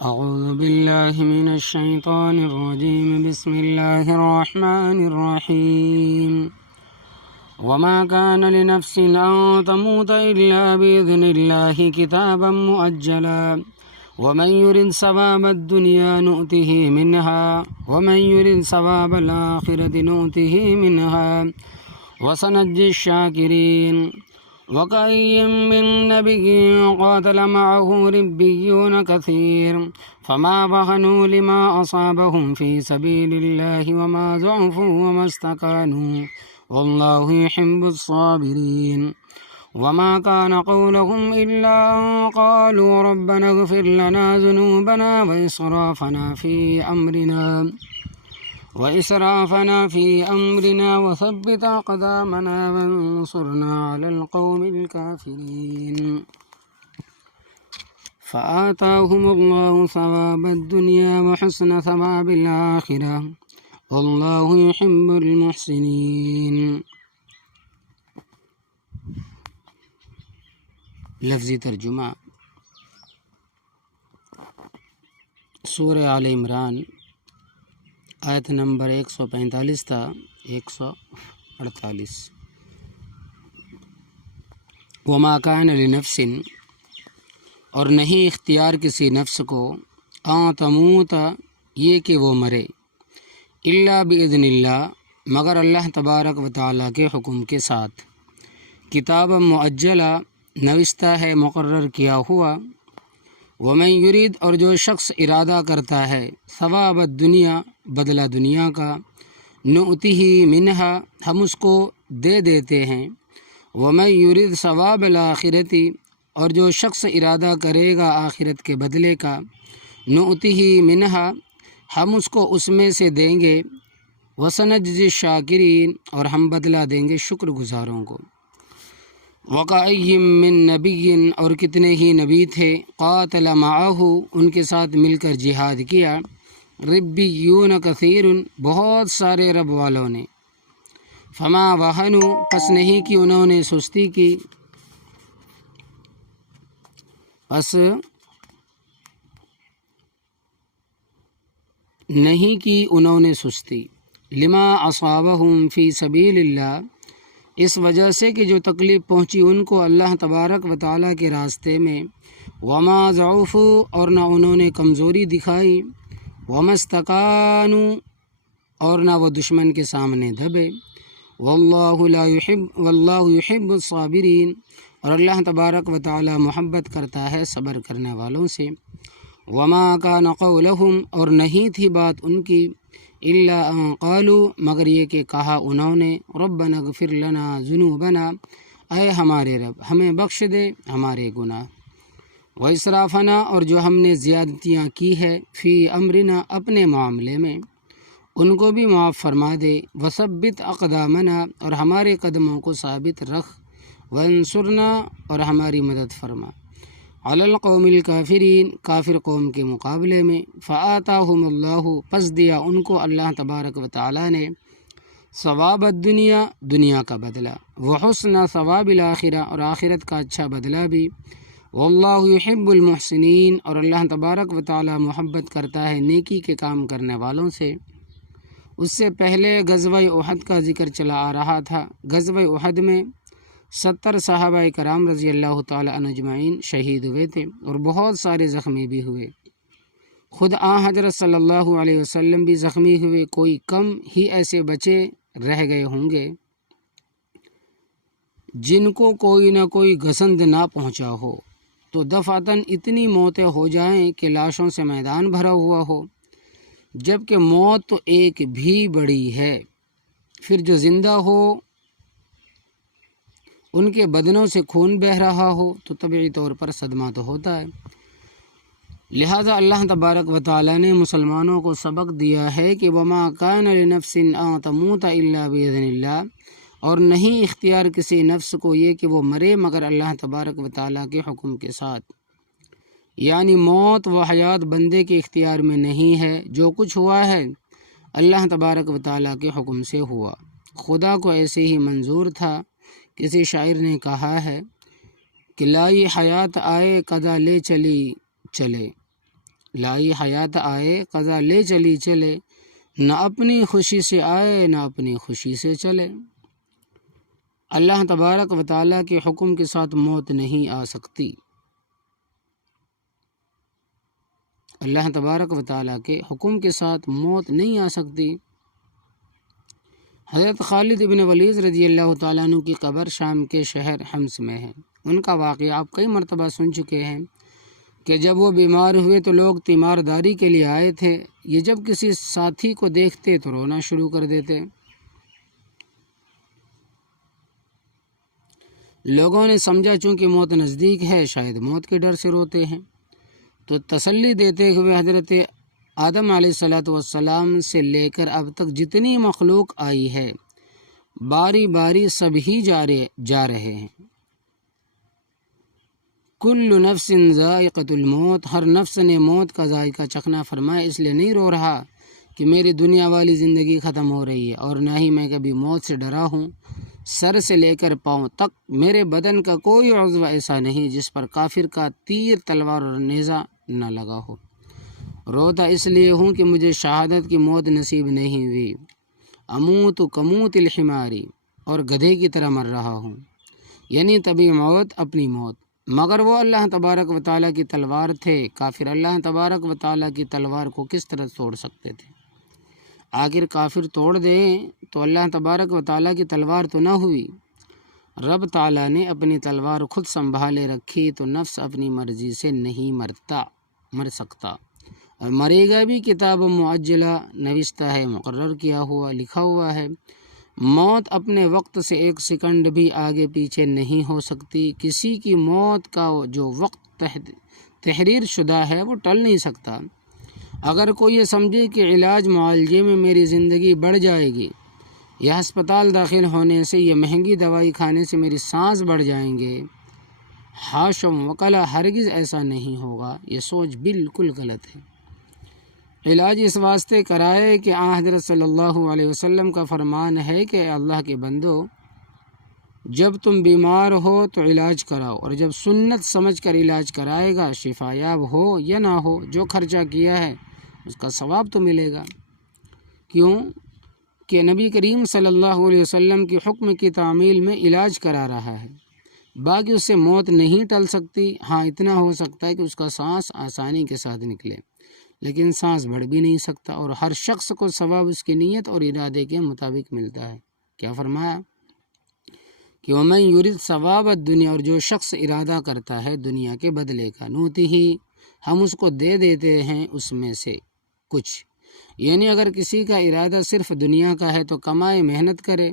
أعوذ بالله من الشيطان الرجيم بسم الله الرحمن الرحيم وما كان لنفس أن تموت إلا بإذن الله كتابا مؤجلا ومن يرد ثواب الدنيا نؤته منها ومن يرد ثواب الآخرة نؤته منها وسنجزي الشاكرين وكأي من نبي قاتل معه ربيون كثير فما وهنوا لما أصابهم في سبيل الله وما ضعفوا وما استكانوا والله يحب الصابرين وما كان قولهم إلا أن قالوا ربنا اغفر لنا ذنوبنا وإسرافنا في أمرنا وثبت أقدامنا وانصرنا على القوم الكافرين فآتاهم الله ثواب الدنيا وحسن ثواب الآخرة والله يحب المحسنين۔ لفظی ترجمہ سورہ آل عمران آیت نمبر 145 تا 148۔ وما کان لنفس، اور نہیں اختیار کسی نفس کو، ان تموت، یہ کہ وہ مرے، الا باذن اللہ، مگر اللہ تبارک و تعالیٰ کے حکم کے ساتھ، کتاب معجلہ، نوشتہ ہے مقرر کیا ہوا، ومن یرید، اور جو شخص ارادہ کرتا ہے، ثواب الدنیا، بدلہ دنیا کا، نؤتہ منہا، ہم اس کو دے دیتے ہیں، ومن یرید ثواب الآخرتی، اور جو شخص ارادہ کرے گا آخرت کے بدلے کا، نؤتہ منہا، ہم اس کو اس میں سے دیں گے، وسنجزی الشاکرین، اور ہم بدلہ دیں گے شکر گزاروں کو۔ وَكَأَيٍّ مِّن نَبِيٍّ، اور کتنے ہی نبی تھے، قاتل معه، ان کے ساتھ مل کر جہاد کیا، ربیون کثیر، بہت سارے رب والوں نے، فما وہنوا، پس نہیں کی انہوں نے سستی کی، پس نہیں کی انہوں نے سستی، لما اصابہم فی سبیل اللہ، اس وجہ سے کہ جو تکلیف پہنچی ان کو اللہ تبارک و تعالیٰ کے راستے میں، وما ضعفوا، اور نہ انہوں نے کمزوری دکھائی، وما استکانوا، اور نہ وہ دشمن کے سامنے دبے، واللہ یحب الصابرین، اور اللہ تبارک و تعالیٰ محبت کرتا ہے صبر کرنے والوں سے، وما کان قولہم، اور نہیں تھی بات ان کی، الا ان قالوا، مگر یہ کہ کہا انہوں نے، ربنا اغفر لنا ذنوبنا، اے ہمارے رب ہمیں بخش دے ہمارے گناہ، واسرافنا، اور جو ہم نے زیادتیاں کی ہے، فی امرنا، اپنے معاملے میں، ان کو بھی معاف فرما دے، وثبت اقدامنا، اور ہمارے قدموں کو ثابت رکھ، وانصرنا، اور ہماری مدد فرما، علی القوم الکافرین، کافر قوم کے مقابلے میں، فآتاہم اللہ، پس دیا ان کو اللہ تبارک و تعالیٰ نے، ثواب الدنیا، دنیا کا بدلہ، وحسن ثواب الآخرہ، اور آخرت کا اچھا بدلہ بھی، واللہ یحب المحسنین، اور اللہ تبارک و تعالیٰ محبت کرتا ہے نیکی کے کام کرنے والوں سے۔ اس سے پہلے غزوہ احد کا ذکر چلا آ رہا تھا۔ غزوہ احد میں 70 صحابہ کرام رضی اللہ تعالی عنہ اجمعین شہید ہوئے تھے، اور بہت سارے زخمی بھی ہوئے، خود حضرت صلی اللہ علیہ وسلم بھی زخمی ہوئے، کوئی کم ہی ایسے بچے رہ گئے ہوں گے جن کو کوئی نہ کوئی گسند نہ پہنچا ہو، تو دفعتاً اتنی موتیں ہو جائیں کہ لاشوں سے میدان بھرا ہوا ہو، جبکہ موت تو ایک بھی بڑی ہے، پھر جو زندہ ہو ان کے بدنوں سے خون بہہ رہا ہو تو طبعی طور پر صدمہ تو ہوتا ہے۔ لہذا اللہ تبارک و تعالیٰ نے مسلمانوں کو سبق دیا ہے کہ وما کان لنفس ان تموت الا باذن اللہ، اور نہیں اختیار کسی نفس کو یہ کہ وہ مرے مگر اللہ تبارک و تعالیٰ کے حکم کے ساتھ، یعنی موت و حیات بندے کے اختیار میں نہیں ہے، جو کچھ ہوا ہے اللہ تبارک و تعالیٰ کے حکم سے ہوا، خدا کو ایسے ہی منظور تھا۔ کسی شاعر نے کہا ہے کہ لائی حیات آئے قضا لے چلی چلے، لائی حیات آئے قضا لے چلی چلے، نہ اپنی خوشی سے آئے نہ اپنی خوشی سے چلے۔ اللہ تبارک و تعالیٰ کے حکم کے ساتھ موت نہیں آ سکتی۔ اللہ تبارک و تعالیٰ کے حکم کے ساتھ موت نہیں آ سکتی۔ حضرت خالد ابن ولید رضی اللہ تعالیٰ عنہ کی قبر شام کے شہر حمص میں ہے۔ ان کا واقعہ آپ کئی مرتبہ سن چکے ہیں کہ جب وہ بیمار ہوئے تو لوگ تیمارداری کے لیے آئے تھے۔ یہ جب کسی ساتھی کو دیکھتے تو رونا شروع کر دیتے۔ لوگوں نے سمجھا چونکہ موت نزدیک ہے، شاید موت کے ڈر سے روتے ہیں، تو تسلی دیتے ہوئے حضرت آدم علیہ السلام سے لے کر اب تک جتنی مخلوق آئی ہے باری باری سب ہی جا رہے ہیں۔ کل نفس ذائقۃ الموت، ہر نفس نے موت کا ذائقہ چکھنا فرمایا، اس لیے نہیں رو رہا کہ میری دنیا والی زندگی ختم ہو رہی ہے، اور نہ ہی میں کبھی موت سے ڈرا ہوں۔ سر سے لے کر پاؤں تک میرے بدن کا کوئی عضو ایسا نہیں جس پر کافر کا تیر، تلوار اور نیزہ نہ لگا ہو۔ روتا اس لیے ہوں کہ مجھے شہادت کی موت نصیب نہیں ہوئی۔ اموت کموت الحماری، اور گدھے کی طرح مر رہا ہوں، یعنی طبی موت، اپنی موت۔ مگر وہ اللہ تبارک و تعالیٰ کی تلوار تھے۔ کافر اللہ تبارک و تعالیٰ کی تلوار کو کس طرح توڑ سکتے تھے؟ آخر کافر توڑ دیں تو اللہ تبارک و تعالیٰ کی تلوار تو نہ ہوئی۔ رب تعالیٰ نے اپنی تلوار خود سنبھالے رکھی تو نفس اپنی مرضی سے نہیں مر سکتا، اور مرے گا بھی کتاب معجلہ، نوشتہ ہے، مقرر کیا ہوا، لکھا ہوا ہے۔ موت اپنے وقت سے ایک سیکنڈ بھی آگے پیچھے نہیں ہو سکتی۔ کسی کی موت کا جو وقت تحریر شدہ ہے وہ ٹل نہیں سکتا۔ اگر کوئی یہ سمجھے کہ علاج معالجے میں میری زندگی بڑھ جائے گی، یا ہسپتال داخل ہونے سے، یا مہنگی دوائی کھانے سے میری سانس بڑھ جائیں گے، حاشا وکلا، ہرگز ایسا نہیں ہوگا۔ یہ سوچ بالکل غلط ہے۔ علاج اس واسطے کرائے کہ حضرت صلی اللہ علیہ وسلم کا فرمان ہے کہ اللہ کے بندو، جب تم بیمار ہو تو علاج کراؤ، اور جب سنت سمجھ کر علاج کرائے گا، شفا یاب ہو یا نہ ہو، جو خرچہ کیا ہے اس کا ثواب تو ملے گا۔ کیوں کہ نبی کریم صلی اللہ علیہ وسلم کی حکم کی تعمیل میں علاج کرا رہا ہے۔ باقی اس سے موت نہیں ٹل سکتی۔ ہاں اتنا ہو سکتا ہے کہ اس کا سانس آسانی کے ساتھ نکلے، لیکن سانس بڑھ بھی نہیں سکتا، اور ہر شخص کو ثواب اس کی نیت اور ارادے کے مطابق ملتا ہے۔ کیا فرمایا کہ وَمَن يُرِدْ ثواب الدنیا، اور جو شخص ارادہ کرتا ہے دنیا کے بدلے کا، نوتی ہی، ہم اس کو دے دیتے ہیں اس میں سے کچھ۔ یعنی اگر کسی کا ارادہ صرف دنیا کا ہے تو کمائے، محنت کرے،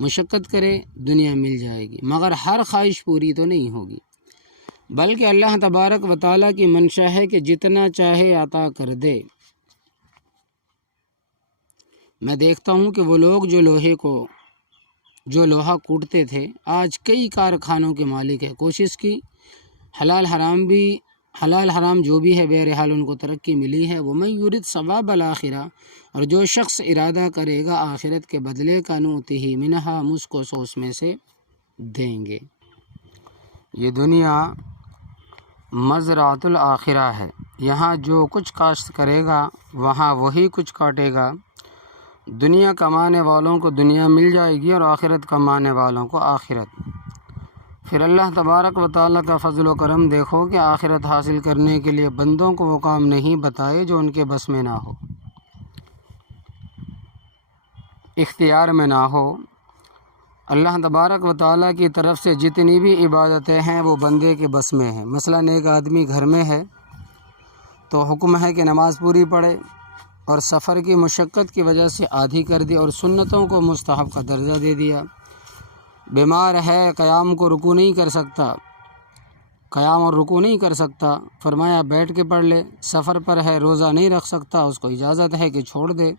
مشقت کرے، دنیا مل جائے گی، مگر ہر خواہش پوری تو نہیں ہوگی، بلکہ اللہ تبارک و تعالیٰ کی منشا ہے کہ جتنا چاہے عطا کر دے۔ میں دیکھتا ہوں کہ وہ لوگ جو لوہا کوٹتے تھے آج کئی کارخانوں کے مالک ہیں۔ کوشش کی، حلال حرام جو بھی ہے، بہرحال ان کو ترقی ملی ہے۔ وَمَن يُرِدْ ثَوَابَ الْآخِرَةِ، اور جو شخص ارادہ کرے گا آخرت کے بدلے کا، نُؤْتِهِ مِنْہَا، ہم اس کو اس میں سے دیں گے۔ یہ دنیا مزرعۃ الآخرہ ہے، یہاں جو کچھ کاشت کرے گا وہاں وہی کچھ کاٹے گا۔ دنیا کمانے والوں کو دنیا مل جائے گی، اور آخرت کمانے والوں کو آخرت۔ پھر اللہ تبارک و تعالیٰ کا فضل و کرم دیکھو کہ آخرت حاصل کرنے کے لیے بندوں کو وہ کام نہیں بتائے جو ان کے بس میں نہ ہو، اختیار میں نہ ہو۔ اللہ تبارک و تعالیٰ کی طرف سے جتنی بھی عبادتیں ہیں وہ بندے کے بس میں ہیں۔ مثلاً ایک آدمی گھر میں ہے تو حکم ہے کہ نماز پوری پڑھے، اور سفر کی مشقت کی وجہ سے آدھی کر دی اور سنتوں کو مستحب کا درجہ دے دیا۔ بیمار ہے، قیام کو رکوع نہیں کر سکتا، قیام اور رکوع نہیں کر سکتا، فرمایا بیٹھ کے پڑھ لے۔ سفر پر ہے، روزہ نہیں رکھ سکتا، اس کو اجازت ہے کہ چھوڑ دے،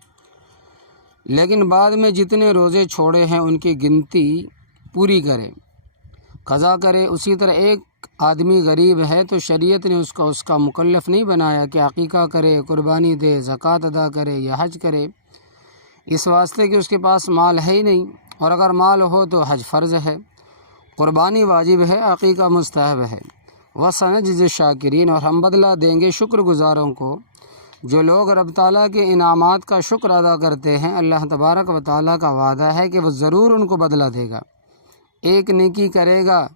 لیکن بعد میں جتنے روزے چھوڑے ہیں ان کی گنتی پوری کرے، قضا کرے۔ اسی طرح ایک آدمی غریب ہے تو شریعت نے اس کا مکلف نہیں بنایا کہ عقیقہ کرے، قربانی دے، زکوٰۃ ادا کرے یا حج کرے، اس واسطے کہ اس کے پاس مال ہے ہی نہیں، اور اگر مال ہو تو حج فرض ہے، قربانی واجب ہے، عقیقہ مستحب ہے۔ وَسَنَجْزِي الشَّاكِرِينَ، اور ہم بدلہ دیں گے شکر گزاروں کو، جو لوگ رب تعالیٰ کے انعامات کا شکر ادا کرتے ہیں۔ اللہ تبارک و تعالیٰ کا وعدہ ہے کہ وہ ضرور ان کو بدلہ دے گا، ایک نیکی کرے گا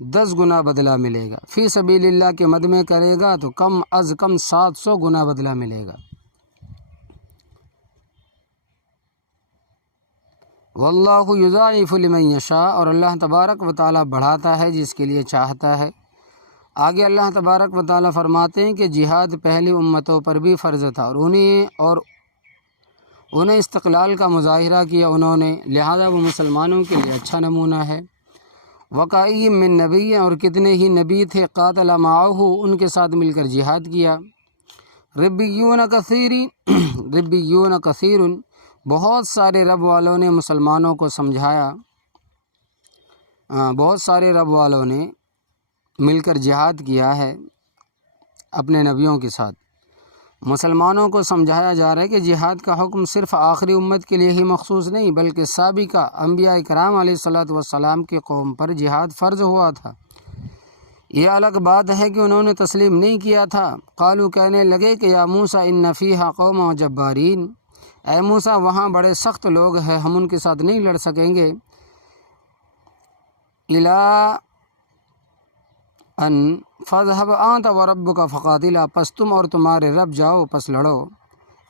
10 گنا بدلہ ملے گا، فی سبیل اللہ کے مد میں کرے گا تو کم از کم 700 گنا بدلہ ملے گا۔ واللہ یضاعف لمن یشاء، اور اللہ تبارک و تعالیٰ بڑھاتا ہے جس کے لیے چاہتا ہے۔ آگے اللہ تبارک و تعالیٰ فرماتے ہیں کہ جہاد پہلی امتوں پر بھی فرض تھا اور انہیں استقلال کا مظاہرہ کیا انہوں نے، لہذا وہ مسلمانوں کے لیے اچھا نمونہ ہے۔ وَكَأَيٍّ مِّن نَبِيٍّ، اور کتنے ہی نبی تھے، قاتل معه، ان کے ساتھ مل کر جہاد کیا۔ ربیون کثیر، بہت سارے رب والوں نے مسلمانوں کو سمجھایا، بہت سارے رب والوں نے مل کر جہاد کیا ہے اپنے نبیوں کے ساتھ۔ مسلمانوں کو سمجھایا جا رہا ہے کہ جہاد کا حکم صرف آخری امت کے لیے ہی مخصوص نہیں، بلکہ سابقہ انبیاء کرام علیہ الصلاۃ کی قوم پر جہاد فرض ہوا تھا۔ یہ الگ بات ہے کہ انہوں نے تسلیم نہیں کیا تھا۔ قالوا، کہنے لگے کہ یا موسیٰ ان فیہا قوما جبارین، اے موسیٰ وہاں بڑے سخت لوگ ہیں، ہم ان کے ساتھ نہیں لڑ سکیں گے۔ الا ان فاذهب انت وربک فقاتلا، پس تم اور تمہارے رب جاؤ پس لڑو۔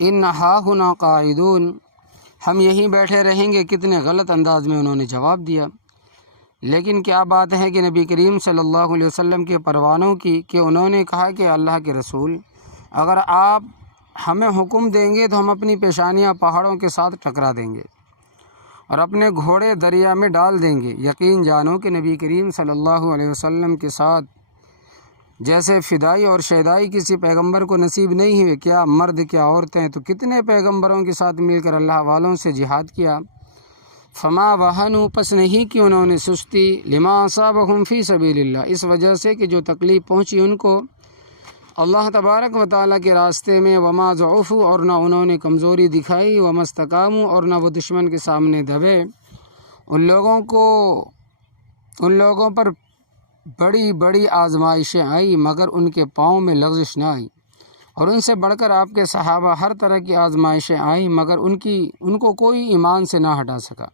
ان ہاہنا قاعدون، ہم یہیں بیٹھے رہیں گے۔ کتنے غلط انداز میں انہوں نے جواب دیا۔ لیکن کیا بات ہے کہ نبی کریم صلی اللہ علیہ وسلم کے پروانوں کی کہ انہوں نے کہا کہ اللہ کے رسول، اگر آپ ہمیں حکم دیں گے تو ہم اپنی پیشانیاں پہاڑوں کے ساتھ ٹکرا دیں گے اور اپنے گھوڑے دریا میں ڈال دیں گے۔ یقین جانو کہ نبی کریم صلی اللہ علیہ وسلم کے ساتھ جیسے فدائی اور شیدائی کسی پیغمبر کو نصیب نہیں ہوئے، کیا مرد کیا عورتیں، تو کتنے پیغمبروں کے ساتھ مل کر اللہ والوں سے جہاد کیا۔ فما وہنوا، پس نہیں کہ انہوں نے سستی، لما اصابہم فی سبیل اللہ، اس وجہ سے کہ جو تکلیف پہنچی ان کو اللہ تبارک و تعالیٰ کے راستے میں، وما ضعفوا، اور نہ انہوں نے کمزوری دکھائی، وما استقاموا، اور نہ وہ دشمن کے سامنے دبے۔ ان لوگوں پر بڑی بڑی آزمائشیں آئی مگر ان کے پاؤں میں لغزش نہ آئی، اور ان سے بڑھ کر آپ کے صحابہ ہر طرح کی آزمائشیں آئیں مگر ان کو کوئی ایمان سے نہ ہٹا سکا۔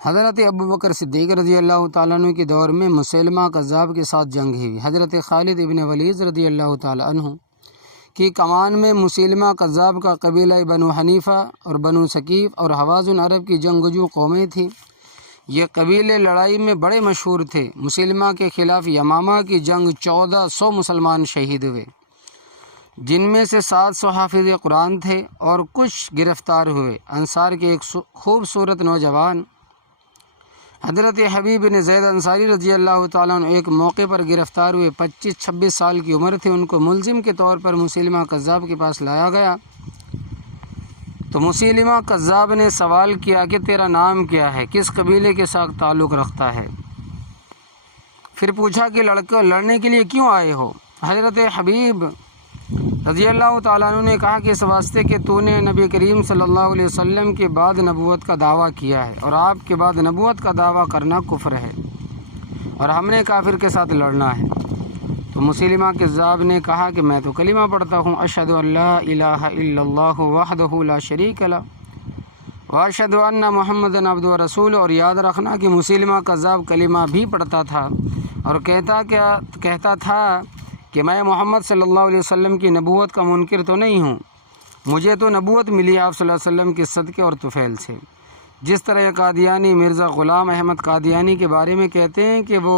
حضرت ابوبکر صدیق رضی اللہ تعالیٰ عنہ کے دور میں مسیلمہ کذاب کے ساتھ جنگ ہوئی۔ حضرت خالد ابن ولید رضی اللہ تعالیٰ عنہ کی کمان میں مسیلمہ کذاب کا قبیلہ بنو حنیفہ اور بنو ثقیف اور حوازن عرب کی جنگجو قومیں تھیں۔ یہ قبیلے لڑائی میں بڑے مشہور تھے۔ مسلمہ کے خلاف یمامہ کی جنگ 1400 مسلمان شہید ہوئے، جن میں سے 700 حافظ قرآن تھے اور کچھ گرفتار ہوئے۔ انصار کے ایک خوبصورت نوجوان حضرت حبیب بن زید انصاری رضی اللہ تعالیٰ عنہ ایک موقع پر گرفتار ہوئے، 25-26 سال کی عمر تھی۔ ان کو ملزم کے طور پر مسیلمہ کذاب کے پاس لایا گیا تو مسیلمہ کذاب نے سوال کیا کہ تیرا نام کیا ہے، کس قبیلے کے ساتھ تعلق رکھتا ہے؟ پھر پوچھا کہ لڑنے کے لیے کیوں آئے ہو؟ حضرت حبیب رضی اللہ تعالیٰ عنہ نے کہا کہ اس واسطے کہ تو نے نبی کریم صلی اللہ علیہ وسلم کے بعد نبوت کا دعویٰ کیا ہے، اور آپ کے بعد نبوت کا دعویٰ کرنا کفر ہے، اور ہم نے کافر کے ساتھ لڑنا ہے۔ تو مسیلمہ کذاب نے کہا کہ میں تو کلمہ پڑھتا ہوں، اشہد ان لا الہ الا اللہ وحدہ لا شریک لہ واشہد ان محمدًا عبدہ ورسولہ۔ اور یاد رکھنا کہ مسیلمہ کذاب کلمہ بھی پڑھتا تھا اور کہتا تھا کہ میں محمد صلی اللہ علیہ وسلم کی نبوت کا منکر تو نہیں ہوں، مجھے تو نبوت ملی آپ صلی اللہ علیہ وسلم کے صدقے اور طفیل سے۔ جس طرح قادیانی مرزا غلام احمد قادیانی کے بارے میں کہتے ہیں کہ وہ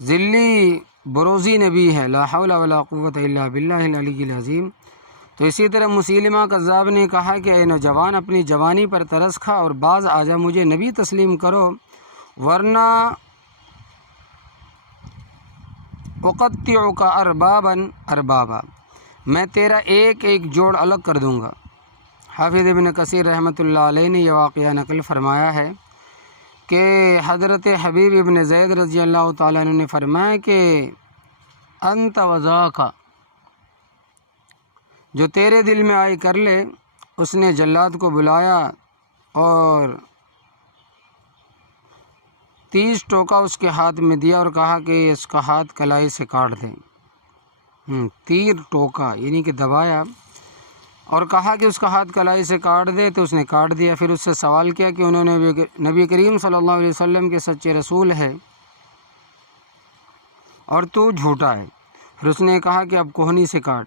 ذلی بروزی نبی ہے، لا حول ولا قوت الا باللہ العلی العظیم۔ تو اسی طرح مسیلمہ کذاب نے کہا کہ اے نوجوان، اپنی جوانی پر ترس کھا اور باز آ جا، مجھے نبی تسلیم کرو، ورنہ اقطعک اربابا، میں تیرا ایک ایک جوڑ الگ کر دوں گا۔ حافظ ابن کثیر رحمۃ اللہ علیہ نے یہ واقعہ نقل فرمایا ہے کہ حضرت حبیب ابن زید رضی اللہ تعالیٰ عنہ نے فرمایا کہ انت وذاک، جو تیرے دل میں آئی کر لے۔ اس نے جلاد کو بلایا اور 30 ٹوکا اس کے ہاتھ میں دیا اور کہا کہ اس کا ہاتھ کلائی سے کاٹ دیں۔ تیر ٹوکا یعنی کہ دبایا اور کہا کہ اس کا ہاتھ کلائی سے کاٹ دے، تو اس نے کاٹ دیا۔ پھر اس سے سوال کیا کہ انہوں نے نبی کریم صلی اللہ علیہ وسلم کے سچے رسول ہے اور تو جھوٹا ہے۔ پھر اس نے کہا کہ اب کوہنی سے کاٹ۔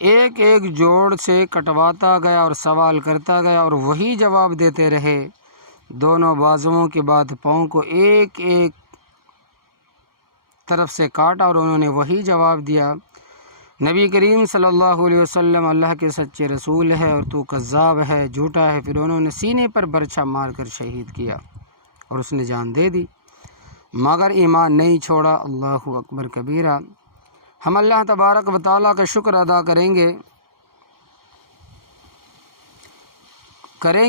ایک ایک جوڑ سے کٹواتا گیا اور سوال کرتا گیا اور وہی جواب دیتے رہے۔ دونوں بازوؤں کے بعد پاؤں کو ایک ایک طرف سے کاٹا اور انہوں نے وہی جواب دیا۔ نبی کریم صلی اللہ علیہ وسلم اللہ کے سچے رسول ہے اور تو کذاب ہے، جھوٹا ہے۔ پھر انہوں نے سینے پر برچھا مار کر شہید کیا اور اس نے جان دے دی، مگر ایمان نہیں چھوڑا۔ اللہ اکبر کبیرہ۔ ہم اللہ تبارک و تعالیٰ کا شکر ادا کریں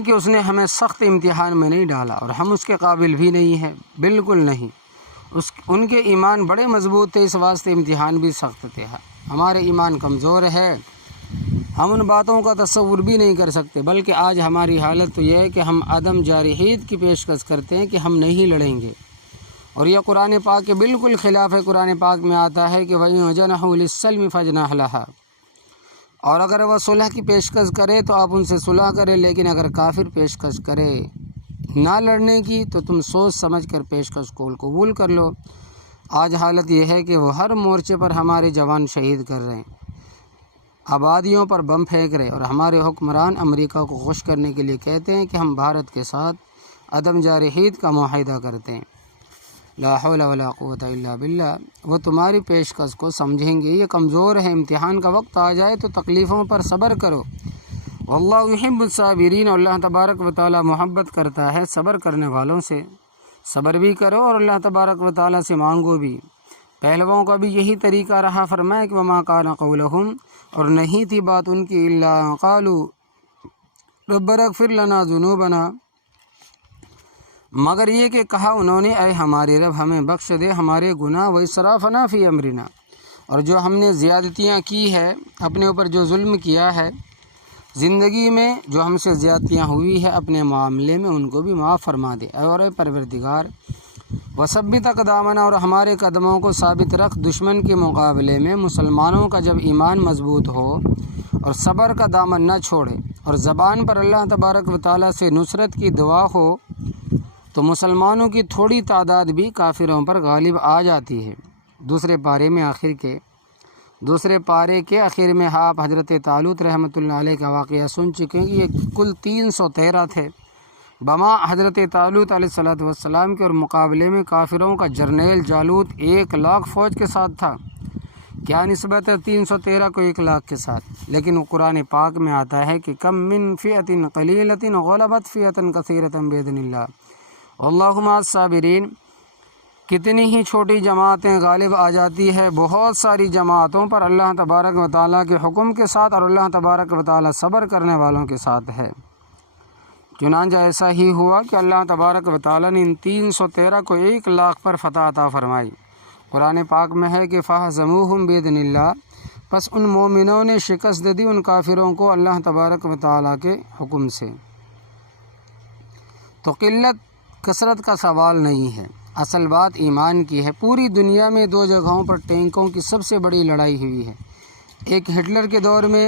کہ اس نے ہمیں سخت امتحان میں نہیں ڈالا اور ہم اس کے قابل بھی نہیں ہیں، بالکل نہیں۔ ان کے ایمان بڑے مضبوط تھے، اس واسطے امتحان بھی سخت تھے۔ ہمارے ایمان کمزور ہے، ہم ان باتوں کا تصور بھی نہیں کر سکتے، بلکہ آج ہماری حالت تو یہ ہے کہ ہم عدم جارحیت کی پیشکش کرتے ہیں کہ ہم نہیں لڑیں گے، اور یہ قرآن پاک کے بالکل خلاف ہے۔ قرآن پاک میں آتا ہے کہ وَإِن جَنَحُوا لِلسَّلْمِ فَاجْنَحْ لَهَا، اور اگر وہ صلح کی پیشکش کرے تو آپ ان سے صلح کریں، لیکن اگر کافر پیشکش کرے نہ لڑنے کی تو تم سوچ سمجھ کر پیشکش کو قبول کر لو۔ آج حالت یہ ہے کہ وہ ہر مورچے پر ہمارے جوان شہید کر رہے ہیں، آبادیوں پر بم پھینک رہے، اور ہمارے حکمران امریکہ کو خوش کرنے کے لیے کہتے ہیں کہ ہم بھارت کے ساتھ عدم جارحیت کا معاہدہ کرتے ہیں۔ لا حول ولا قوت الا باللہ۔ وہ تمہاری پیشکش کو سمجھیں گے، یہ کمزور ہے۔ امتحان کا وقت آ جائے تو تکلیفوں پر صبر کرو۔ واللہ یحب الصابرین، اللہ تبارک و تعالی محبت کرتا ہے صبر کرنے والوں سے۔ صبر بھی کرو اور اللہ تبارک و تعالی سے مانگو بھی۔ پہلووں کا بھی یہی طریقہ رہا، فرمایا کہ وما کان قولہم، اور نہیں تھی بات ان کی، الا قالوا ربنا اغفر لنا ذنوبنا، مگر یہ کہ کہا انہوں نے اے ہمارے رب ہمیں بخش دے ہمارے گناہ، واسرافنا فی امرنا، اور جو ہم نے زیادتیاں کی ہے، اپنے اوپر جو ظلم کیا ہے زندگی میں، جو ہم سے زیادتیاں ہوئی ہے اپنے معاملے میں، ان کو بھی معاف فرما دے، اور اے پروردگار وثبت اقدامنا، اور ہمارے قدموں کو ثابت رکھ دشمن کے مقابلے میں۔ مسلمانوں کا جب ایمان مضبوط ہو اور صبر کا دامن نہ چھوڑے اور زبان پر اللہ تبارک و تعالیٰ سے نصرت کی دعا ہو، تو مسلمانوں کی تھوڑی تعداد بھی کافروں پر غالب آ جاتی ہے۔ دوسرے پارے کے آخر میں آپ حضرت طالوت رحمۃ اللہ علیہ کا واقعہ سن چکے ہیں کہ یہ کل 313 تھے بما حضرت طالوت علیہ السلام کے، اور مقابلے میں کافروں کا جرنیل جالوت 1,00,000 فوج کے ساتھ تھا۔ کیا نسبت ہے 313 کو 1,00,000 کے ساتھ؟ لیکن قرآن پاک میں آتا ہے کہ کم من فئۃ قلیلۃ غلبت فئۃ کثیرۃ باذن اللہ واللہ مع الصابرین، کتنی ہی چھوٹی جماعتیں غالب آ جاتی ہے بہت ساری جماعتوں پر اللہ تبارک و تعالیٰ کے حکم کے ساتھ، اور اللہ تبارک و تعالیٰ صبر کرنے والوں کے ساتھ ہے۔ چنانچہ ایسا ہی ہوا کہ اللہ تبارک و تعالیٰ نے ان 313 کو 1,00,000 پر فتح عطا فرمائی۔ قرآن پاک میں ہے کہ فَهَزَمُوهُمْ بِإِذْنِ اللَّهِ، پس ان مومنوں نے شکست دے دی ان کافروں کو اللہ تبارک و تعالیٰ کے حکم سے۔ تو قلت کثرت کا سوال نہیں ہے، اصل بات ایمان کی ہے۔ پوری دنیا میں 2 جگہوں پر ٹینکوں کی سب سے بڑی لڑائی ہوئی ہے، ایک ہٹلر کے دور میں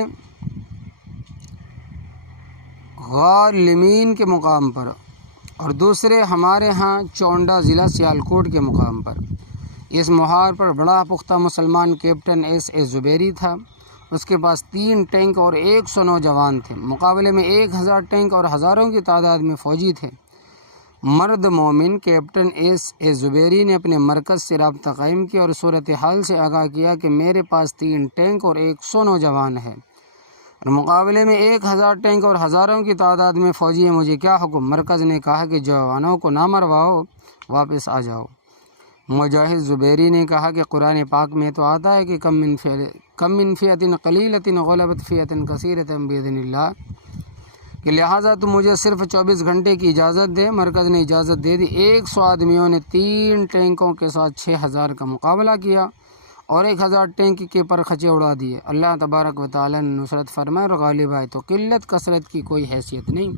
غار لمین کے مقام پر، اور دوسرے ہمارے ہاں چونڈا ضلع سیالکوٹ کے مقام پر۔ اس مہار پر بڑا پختہ مسلمان کیپٹن ایس زبیری تھا، اس کے پاس 3 ٹینک اور 100 نوجوان تھے، مقابلے میں 1000 ٹینک اور ہزاروں کی تعداد میں فوجی تھے۔ مرد مومن کیپٹن ایس زبیری نے اپنے مرکز سے رابطہ قائم کیا اور صورتحال سے آگاہ کیا کہ میرے پاس 3 ٹینک اور 100 نوجوان ہیں، اور مقابلے میں 1000 ٹینک اور ہزاروں کی تعداد میں فوجی ہیں، مجھے کیا حکم؟ مرکز نے کہا کہ جوانوں کو نہ مرواؤ، واپس آ جاؤ۔ مجاہد زبیری نے کہا کہ قرآن پاک میں تو آتا ہے کہ کم من فئۃ قلیلۃ غلبت فئۃ کثیرۃ باذن اللہ، کہ لہٰذا تم مجھے صرف 24 گھنٹے کی اجازت دے۔ مرکز نے اجازت دے دی۔ 100 آدمیوں نے 3 ٹینکوں کے ساتھ 6000 کا مقابلہ کیا اور 1000 ٹینک کے پر خچے اڑا دیے۔ اللہ تبارک و تعالیٰ نے نصرت فرمائے اور غالب آئے۔ تو قلت کثرت کی کوئی حیثیت نہیں،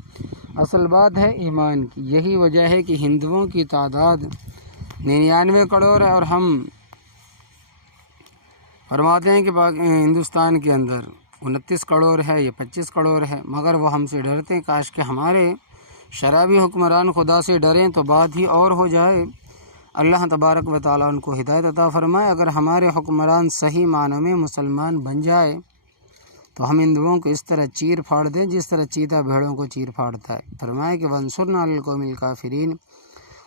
اصل بات ہے ایمان کی۔ یہی وجہ ہے کہ ہندوؤں کی تعداد 99 کروڑ ہے، اور ہم فرماتے ہیں کہ ہندوستان کے اندر 29 کروڑ ہے یا 25 کروڑ ہے، مگر وہ ہم سے ڈرتے ہیں۔ کاش کہ ہمارے شرابی حکمران خدا سے ڈریں تو بات ہی اور ہو جائے۔ اللہ تبارک و تعالیٰ ان کو ہدایت عطا فرمائے۔ اگر ہمارے حکمران صحیح معنوں میں مسلمان بن جائے تو ہم ہندوؤں کو اس طرح چیر پھاڑ دیں جس طرح چیتا بھیڑوں کو چیر پھاڑتا ہے۔ فرمائے کہ وانصرنا علی القوم الکافرین،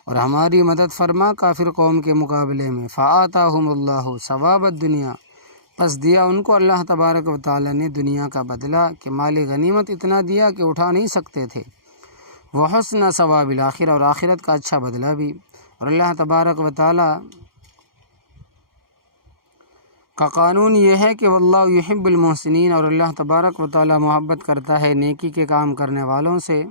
اور ہماری مدد فرما کافر قوم کے مقابلے میں۔ فآتاہم اللہ ثواب الدنیا، پس دیا ان کو اللہ تبارک و تعالیٰ نے دنیا کا بدلہ کہ مال غنیمت اتنا دیا کہ اٹھا نہیں سکتے تھے، وحسن ثواب الآخرہ، اور آخرت کا اچھا بدلہ بھی۔ اور اللہ تبارک و تعالیٰ کا قانون یہ ہے کہ واللہ یحب المحسنین، اور اللہ تبارک و تعالیٰ محبت کرتا ہے نیکی کے کام کرنے والوں سے۔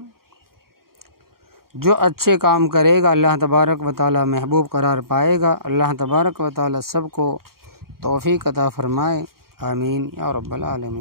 جو اچھے کام کرے گا اللہ تبارک و تعالیٰ محبوب قرار پائے گا۔ اللہ تبارک و تعالیٰ سب کو توفیق عطا فرمائے، آمین یا رب العالمین۔